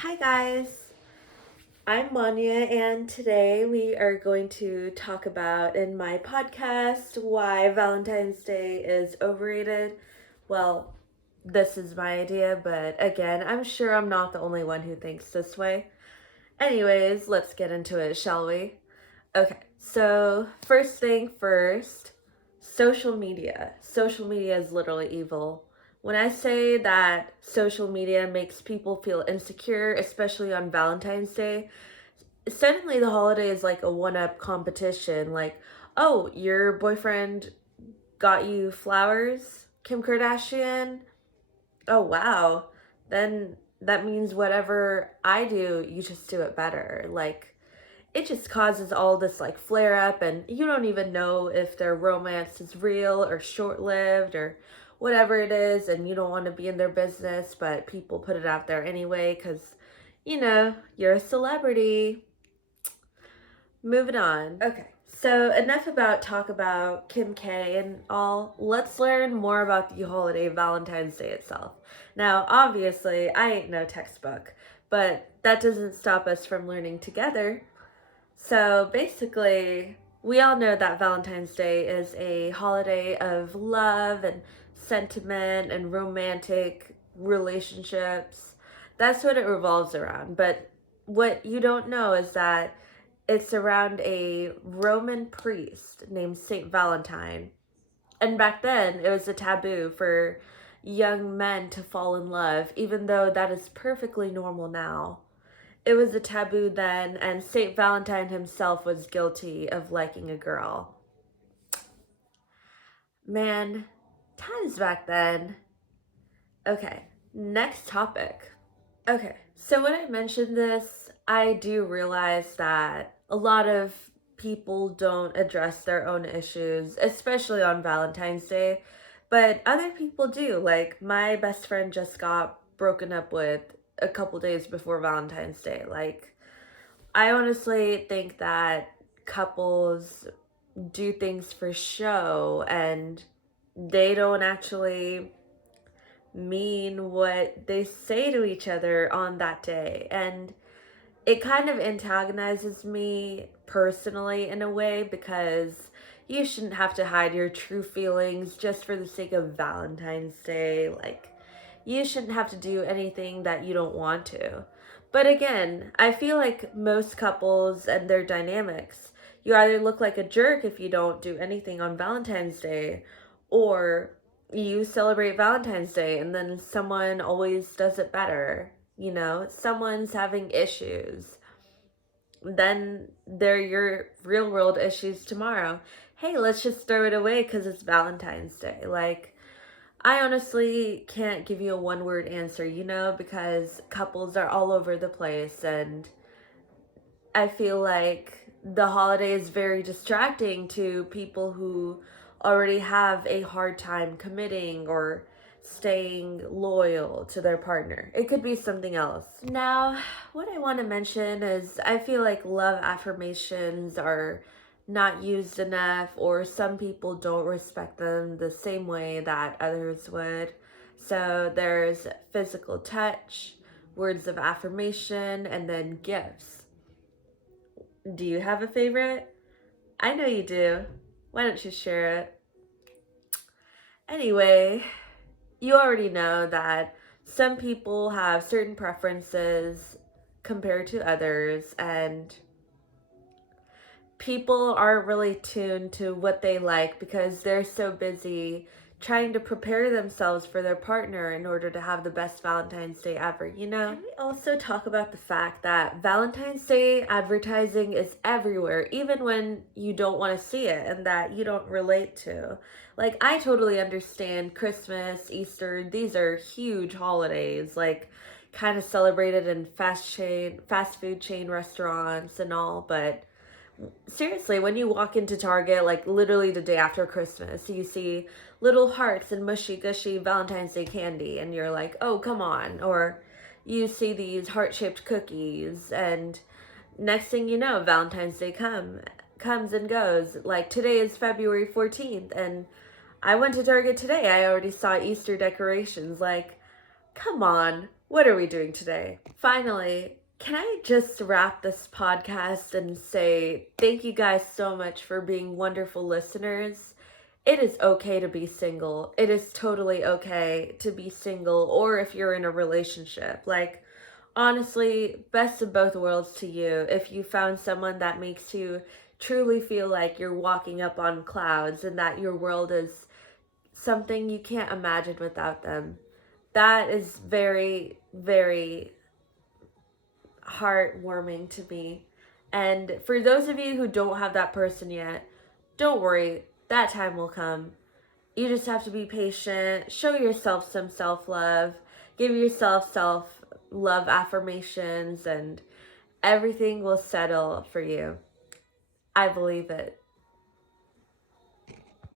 Hi guys, I'm Manya, and today we are going to talk about in my podcast why Valentine's Day is overrated. Well, this is my idea, but again, I'm sure I'm not the only one who thinks this way. Anyways, let's get into it, shall we? Okay, so first thing first, social media. Social media is literally evil. When I say that social media makes people feel insecure, especially on Valentine's Day, suddenly the holiday is like a one up competition. Like, oh, your boyfriend got you flowers, Kim Kardashian? Oh, wow. Then that means whatever I do, you just do it better. Like, it just causes all this like flare up, and you don't even know if their romance is real or short lived or whatever it is, and you don't want to be in their business, but people put it out there anyway because you're a celebrity. Moving on. Okay, so enough about talk about Kim K and all. Let's learn more about the holiday Valentine's Day itself. Now, obviously, I ain't no textbook, but that doesn't stop us from learning together. So basically, we all know that Valentine's Day is a holiday of love and sentiment and romantic relationships. That's what it revolves around. But what you don't know is that it's around a Roman priest named Saint Valentine. And back then, it was a taboo for young men to fall in love, even though that is perfectly normal now. It was a taboo then, and St. Valentine himself was guilty of liking a girl. Man, times back then. Okay, next topic. Okay, so when I mentioned this, I do realize that a lot of people don't address their own issues, especially on Valentine's Day, but other people do. Like, my best friend just got broken up with a couple days before Valentine's Day. Like, I honestly think that couples do things for show and they don't actually mean what they say to each other on that day. And it kind of antagonizes me personally in a way because you shouldn't have to hide your true feelings just for the sake of Valentine's Day. Like, you shouldn't have to do anything that you don't want to. But again, I feel like most couples and their dynamics, you either look like a jerk if you don't do anything on Valentine's Day, or you celebrate Valentine's Day and then someone always does it better. Someone's having issues. Then they're your real world issues tomorrow. Hey, let's just throw it away because it's Valentine's Day. Like, I honestly can't give you a one word answer, because couples are all over the place, and I feel like the holiday is very distracting to people who already have a hard time committing or staying loyal to their partner. It could be something else. Now, what I want to mention is I feel like love affirmations are not used enough, or some people don't respect them the same way that others would. So there's physical touch, words of affirmation, and then gifts. Do you have a favorite? I know you do. Why don't you share it? Anyway, you already know that some people have certain preferences compared to others, and people aren't really tuned to what they like because they're so busy trying to prepare themselves for their partner in order to have the best Valentine's Day ever. Can we also talk about the fact that Valentine's Day advertising is everywhere, even when you don't want to see it and that you don't relate to? Like, I totally understand Christmas, Easter, these are huge holidays, like, kind of celebrated in fast food chain restaurants and all, but seriously, when you walk into Target, like literally the day after Christmas, you see little hearts and mushy gushy Valentine's Day candy, and you're like, oh, come on. Or you see these heart-shaped cookies, and next thing you know, Valentine's Day comes and goes. Like, today is February 14th, and I went to Target today. I already saw Easter decorations. Like, come on. What are we doing today? Finally, can I just wrap this podcast and say thank you guys so much for being wonderful listeners? It is okay to be single. It is totally okay to be single, or if you're in a relationship. Like, honestly, best of both worlds to you if you found someone that makes you truly feel like you're walking up on clouds and that your world is something you can't imagine without them. That is very, very heartwarming to me. And for those of you who don't have that person yet, don't worry, that time will come. You just have to be patient, show yourself some self love, give yourself self love affirmations, and everything will settle for you. I believe it.